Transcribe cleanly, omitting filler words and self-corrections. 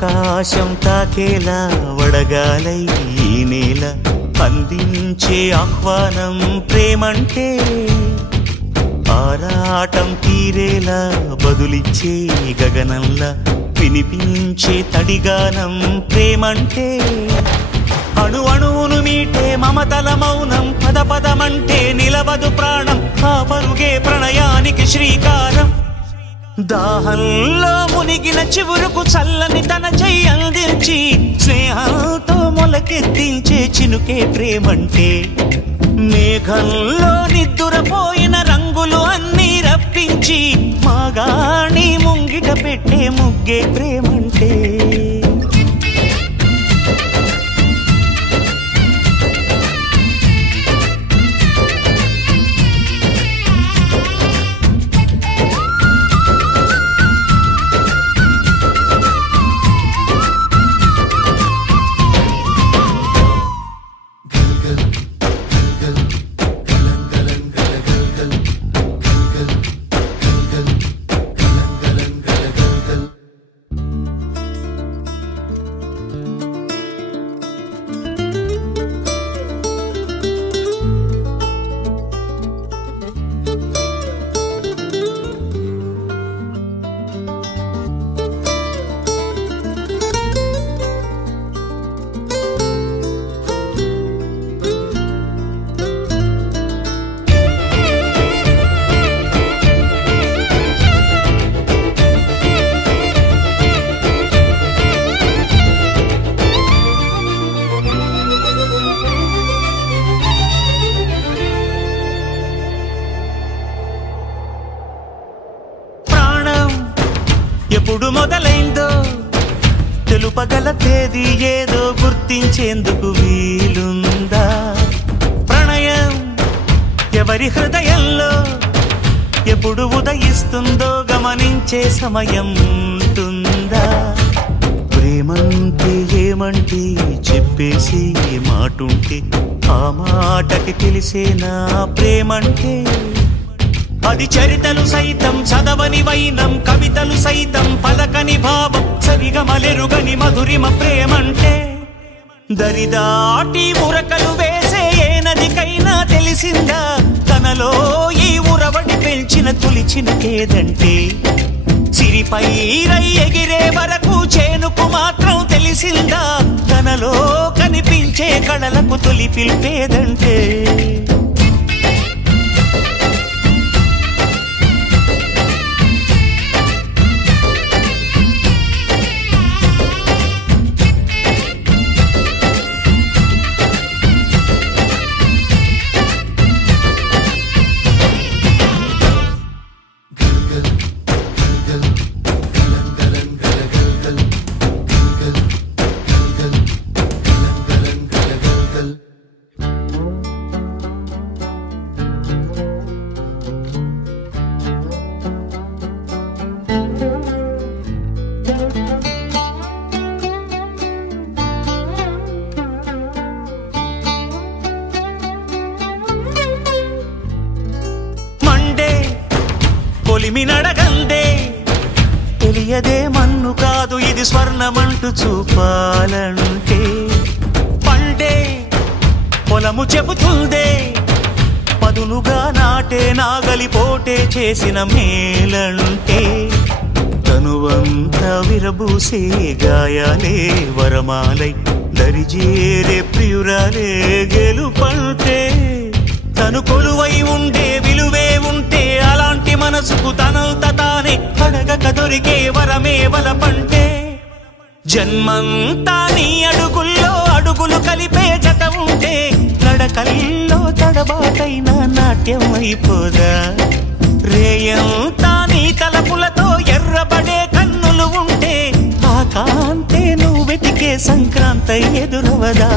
ఆకాశం తాకేలా వడగాలై ఈ నేల అందించే ఆహ్వానం ప్రేమంటే ఆరాటం తీరేలా బదులిచ్చే గగనంలా వినిపించే తడిగానం ప్రేమంటే అణు అణువును మీటే మమతల మౌనం పద పదమంటే నిలవదు ప్రాణం ఆ పరుగే ప్రణయానికి శ్రీకారం దాహంలో మునిగిన చివురుకు చల్లని తన చెయ్యి అందించి స్నేహంతో మొలకెత్తించే చినుకే ప్రేమంటే మేఘంలో నిద్దురపోయిన రంగులు అన్నీ రప్పించి మాగాణి ముంగిట పెట్టే ముగ్గే ప్రేమంటే ఎప్పుడు మొదలైందో తెలుపగల తేదీ ఏదో గుర్తించేందుకు వీలుందా ప్రణయం ఎవరి హృదయంలో ఎప్పుడు ఉదయిస్తుందో గమనించే సమయం ఉంటుందా ప్రేమంటే ఏమంటే చెప్పేసి మాటుంటే ఆ మాటకి తెలిసేనా ప్రేమంటే అది చరితలు సైతం చదవని వైనం కవితలు సైతం పలకని భావం సరిగమలెరుగని మధురిమ ప్రేమంటే దరిదాటి ఉరకలు వేసే ఏ నదికైనా తెలిసిందా తనలో ఈ ఉరవడి పెంచిన తొలిచిన కేదంటే సిరిపై రై ఎగిరే వరకు చేనుకు మాత్రం తెలిసిందా తనలో కనిపించే కళలకు తొలి పిలిపేదంటే కొలిమినడగందే తెలియదే మన్ను కాదు ఇది స్వర్ణమంటూ చూపాలంటే పండే పొలము చెబుతుందే పదునుగా నాటే నాగలి పోటే చేసిన మేలంటే తనువంతా విరబూసే గాయాలే వరమాలై దరిజేరే ప్రియురాలే గెలుపంటే తను కొలువై ఉండే విలువే ఉంటే అలాంటి మనసుకు తనంత తానే అడగక దొరికే వరమే వలపంటే జన్మంతా నీ అడుగుల్లో అడుగులు కలిపే జత ఉంటే నడకల్లో తడబాటైన నాట్యం అయిపోదా రేయంతా నీ తలపులతో ఎర్రబడే కన్నులు ఉంటే ఆ కాంతే నువ్వు వెతికే సంక్రాంతి ఎదురవదా